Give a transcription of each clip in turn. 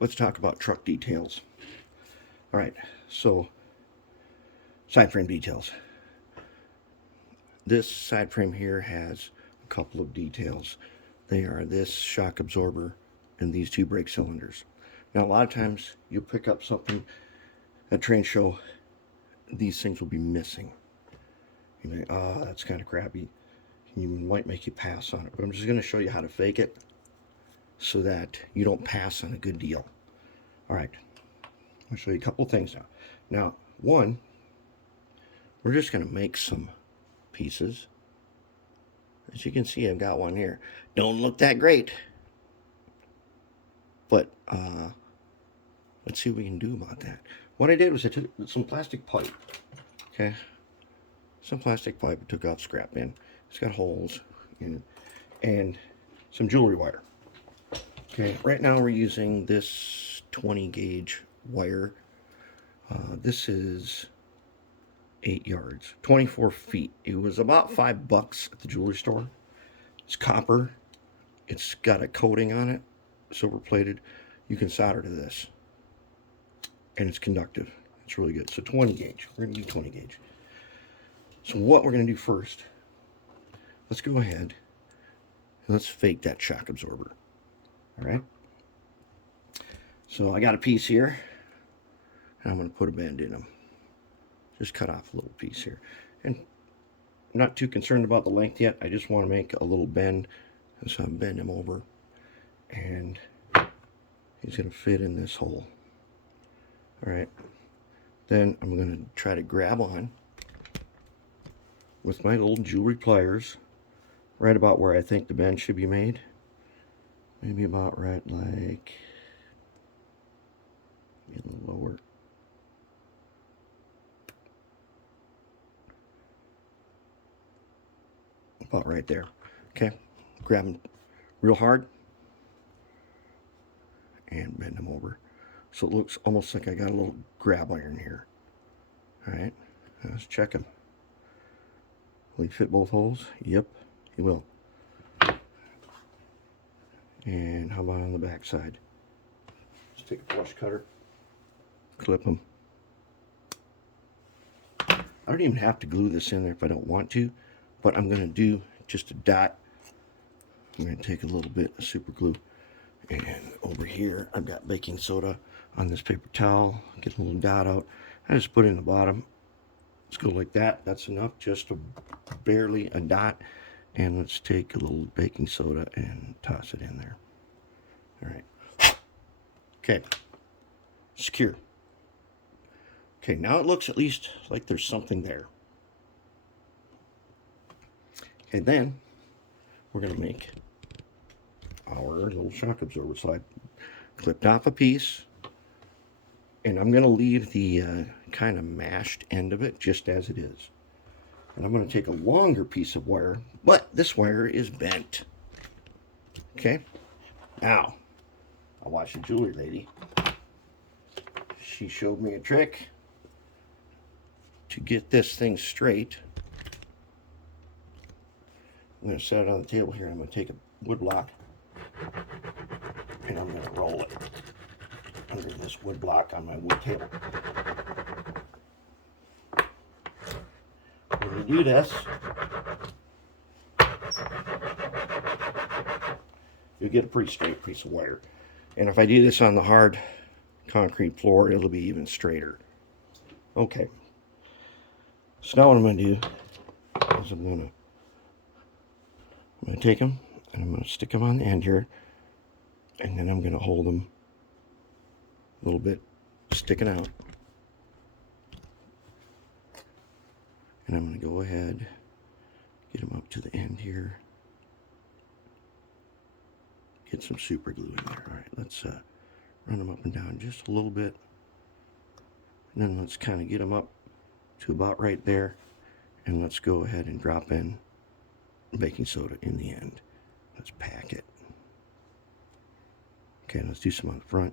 let's talk about truck details. All right, so side frame details. This side frame here has a couple of details. They are this shock absorber and these two brake cylinders. Now, a lot of times you'll pick up something at train show, these things will be missing. You may, that's kind of crappy. You might make you pass on it, but I'm just going to show you how to fake it so that you don't pass on a good deal. All right, I'll show you a couple things now. Now, one, we're just going to make some pieces. As you can see, I've got one here. Don't look that great, but let's see what we can do about that. What I did was I took some plastic pipe, okay? Some plastic pipe, took out scrap bin. It's got holes in it, and some jewelry wire. Okay, right now we're using this 20 gauge wire. This is 8 yards, 24 feet. It was about $5 at the jewelry store. It's copper. It's got a coating on it, silver plated. You can solder to this, and it's conductive. It's really good. So 20 gauge. We're going to do 20 gauge. So what we're going to do first, let's go ahead and let's fake that shock absorber. All right. So I got a piece here, and I'm going to put a bend in them. Just cut off a little piece here. And I'm not too concerned about the length yet. I just want to make a little bend. And so I'm bending him over. And he's going to fit in this hole. All right. Then I'm going to try to grab on with my little jewelry pliers right about where I think the bend should be made. Maybe about right like a little lower. About right there. Okay, grab them real hard and bend them over. So it looks almost like I got a little grab iron here. All right, let's check them. Will he fit both holes? Yep, he will. And how about on the back side? Just take a flush cutter, clip them. I don't even have to glue this in there if I don't want to, but I'm going to do just a dot. I'm going to take a little bit of super glue, and over here I've got baking soda on this paper towel. Get a little dot out. I just put it in the bottom. Let's go like that. That's enough, just barely a dot. And let's take a little baking soda and toss it in there. All right. Okay. Secure. Okay, now it looks at least like there's something there. Okay, then we're going to make our little shock absorber. So I clipped off a piece, and I'm going to leave the kind of mashed end of it just as it is. And I'm going to take a longer piece of wire, but this wire is bent. Okay, now I'll watch the jewelry lady. She showed me a trick to get this thing straight. I'm going to set it on the table here. I'm going to take a wood block and I'm going to roll it under this wood block on my wood table. When you do this, you'll get a pretty straight piece of wire. And if I do this on the hard concrete floor, it'll be even straighter. Okay. So now what I'm going to do is I'm going to take them and I'm going to stick them on the end here, and then I'm going to hold them a little bit sticking out. And I'm going to go ahead, get them up to the end here, get some super glue in there. All right, let's run them up and down just a little bit, and then let's kind of get them up to about right there, and let's go ahead and drop in baking soda in the end. Let's pack it. Okay, let's do some on the front.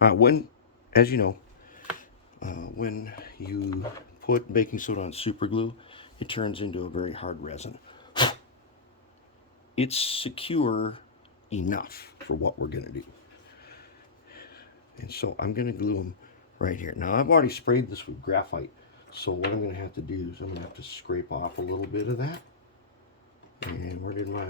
When, as you know, when you put baking soda on super glue, it turns into a very hard resin. it's secure enough for what we're going to do. And so I'm going to glue them right here. Now I've already sprayed this with graphite, so what I'm going to have to do is I'm going to have to scrape off a little bit of that. And where did my,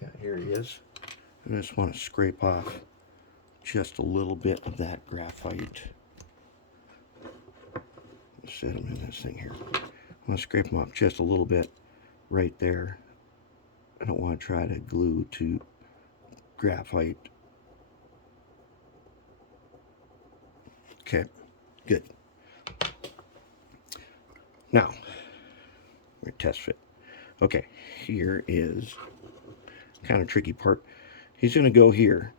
yeah, here it is. I just want to scrape off just a little bit of that graphite. Set them in this thing here. I'm going to scrape them off just a little bit right there. I don't want to try to glue to graphite. Okay, good. Now, we're test fit. Okay, here is kind of tricky part. He's going to go here,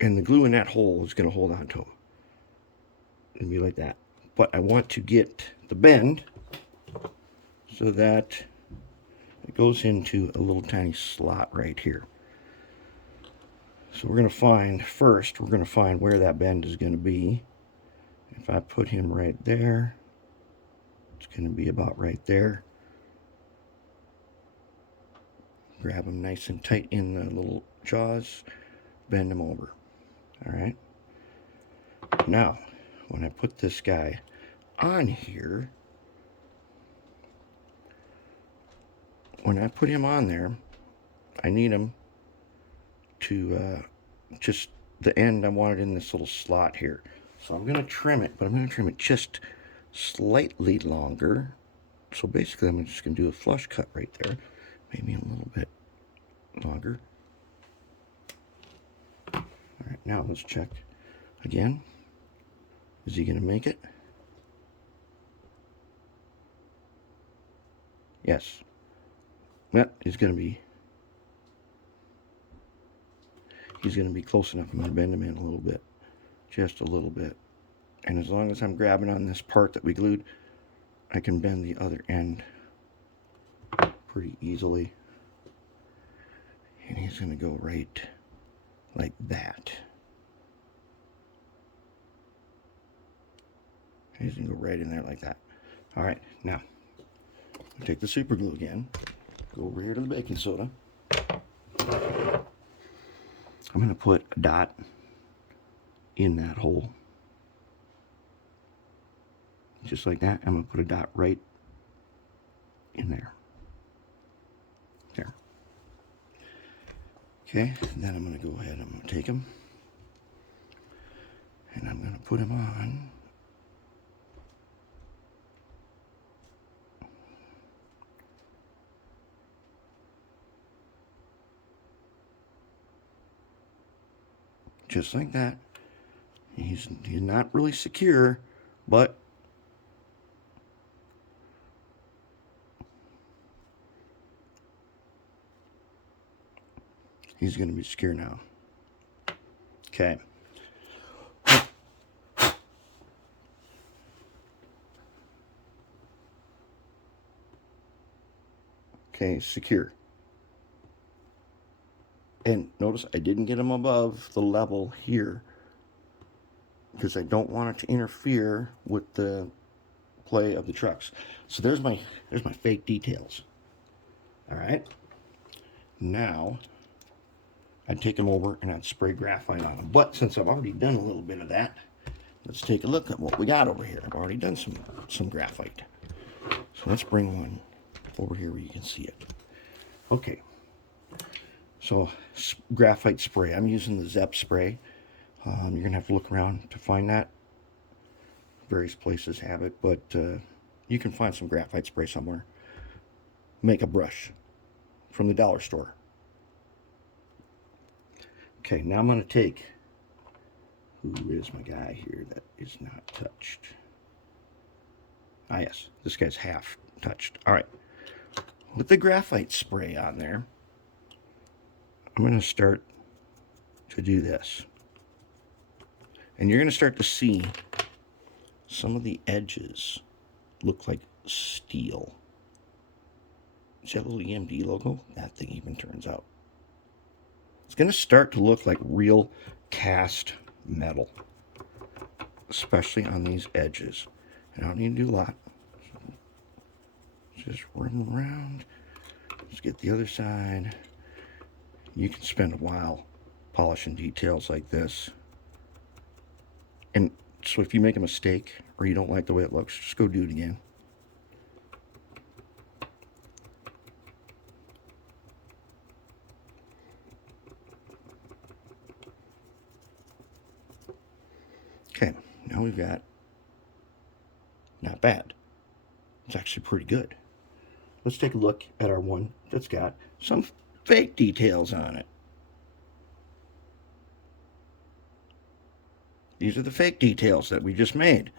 and the glue in that hole is going to hold on to him. It'll be like that. But I want to get the bend so that it goes into a little tiny slot right here. So we're going to find, first, we're going to find where that bend is going to be. If I put him right there, it's going to be about right there. Grab him nice and tight in the little jaws, bend him over. All right. Now, when I put this guy on here, when I put him on there, I need him to just the end, I want it in this little slot here. So I'm going to trim it, but I'm going to trim it just slightly longer. So basically I'm just going to do a flush cut right there, maybe a little bit longer. All right, now let's check again. Is he going to make it? Yes. Yep, he's going to be close enough. I'm going to bend him in a little bit, just a little bit. And as long as I'm grabbing on this part that we glued, I can bend the other end pretty easily. And he's going to go right like that. He's going to go right in there like that. All right, now, take the super glue again. Go over here to the baking soda. I'm going to put a dot in that hole. Just like that. I'm going to put a dot right in there. There. Okay, then I'm going to go ahead. I'm going to take him. And I'm going to put him on. Just like that. He's not really secure, but he's going to be secure now. Okay. Okay, secure. And notice I didn't get him above the level here because I don't want it to interfere with the play of the trucks. So there's my fake details. All right. Now I'd take him over and I'd spray graphite on him. But since I've already done a little bit of that, let's take a look at what we got over here. I've already done some graphite. So let's bring one over here where you can see it. Okay. So graphite spray. I'm using the Zep spray. You're going to have to look around to find that. Various places have it, but you can find some graphite spray somewhere. Make a brush from the dollar store. Okay, now I'm going to take, who is my guy here that is not touched? Ah, yes, this guy's half touched. All right, with the graphite spray on there, I'm going to start to do this. And you're going to start to see some of the edges look like steel. See that little EMD logo? That thing even turns out. It's going to start to look like real cast metal, especially on these edges. And I don't need to do a lot. Just run around. Let's get the other side. You can spend a while polishing details like this. And so if you make a mistake or you don't like the way it looks, just go do it again. Okay, now we've got, not bad. It's actually pretty good. Let's take a look at our one that's got some fake details on it. These are the fake details that we just made.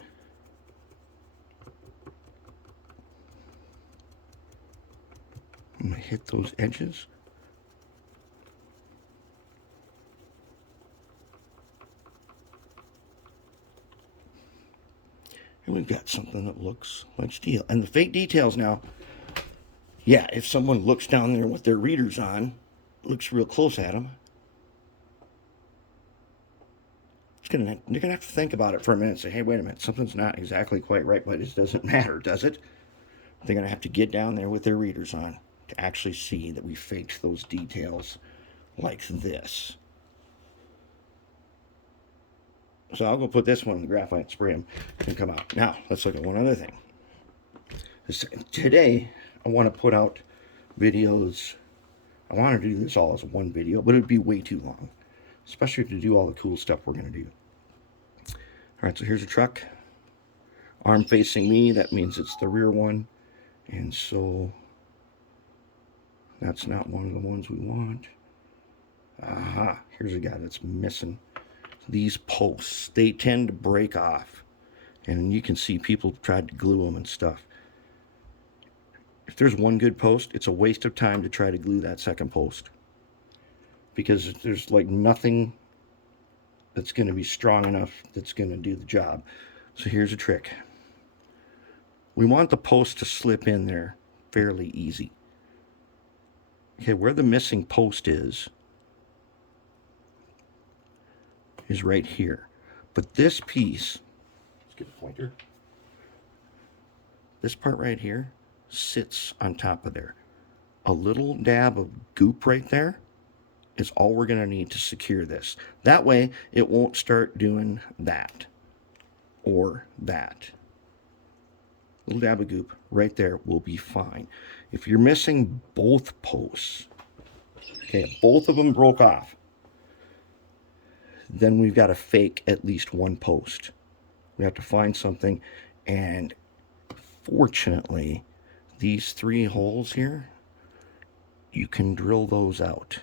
I'm going to hit those edges. And we've got something that looks like steel. And the fake details now, yeah, if someone looks down there with their readers on, looks real close at them, they're going to have to think about it for a minute and say, hey, wait a minute, something's not exactly quite right, but it doesn't matter, does it? They're going to have to get down there with their readers on to actually see that we faked those details like this. So I'll go put this one in the graphite, spray them, and come out. Now, let's look at one other thing. Today, I want to put out videos. I want to do this all as one video, but it would be way too long, especially to do all the cool stuff we're going to do. All right, so here's a truck. Arm facing me, that means it's the rear one. And so that's not one of the ones we want. Aha, here's a guy that's missing these posts. They tend to break off. And you can see people tried to glue them and stuff. If there's one good post, it's a waste of time to try to glue that second post. Because there's like nothing that's going to be strong enough that's going to do the job. So here's a trick. We want the post to slip in there fairly easy. Okay, where the missing post is right here. But this piece, let's get a pointer. This part right here sits on top of there. A little dab of goop right there is all we're going to need to secure this. That way, it won't start doing that or that. A little dab of goop right there will be fine. If you're missing both posts, okay, both of them broke off, then we've got to fake at least one post. We have to find something, and fortunately, these 3 holes here, you can drill those out.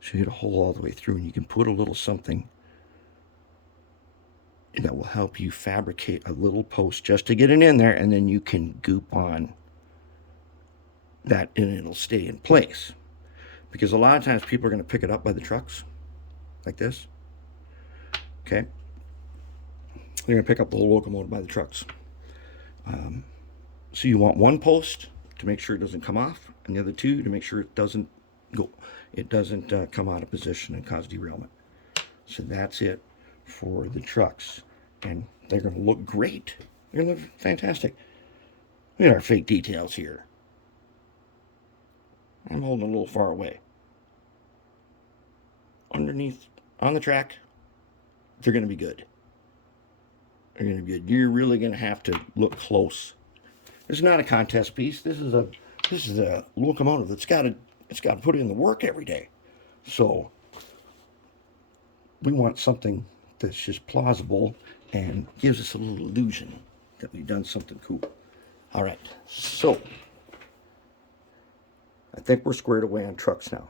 So you get a hole all the way through, and you can put a little something that will help you fabricate a little post just to get it in there, and then you can goop on that and it'll stay in place. Because a lot of times people are going to pick it up by the trucks like this. Okay, they're going to pick up the whole locomotive by the trucks. So you want one post to make sure it doesn't come off, and the other 2 to make sure it doesn't come out of position and cause derailment. So that's it for the trucks, and they're going to look great. They're going to look fantastic. Look at our fake details here. I'm holding a little far away. Underneath, on the track, they're going to be good. They're going to be good. You're really going to have to look close. This is not a contest piece. This is a locomotive that's got to put in the work every day. So we want something that's just plausible and gives us a little illusion that we've done something cool. All right, so I think we're squared away on trucks now.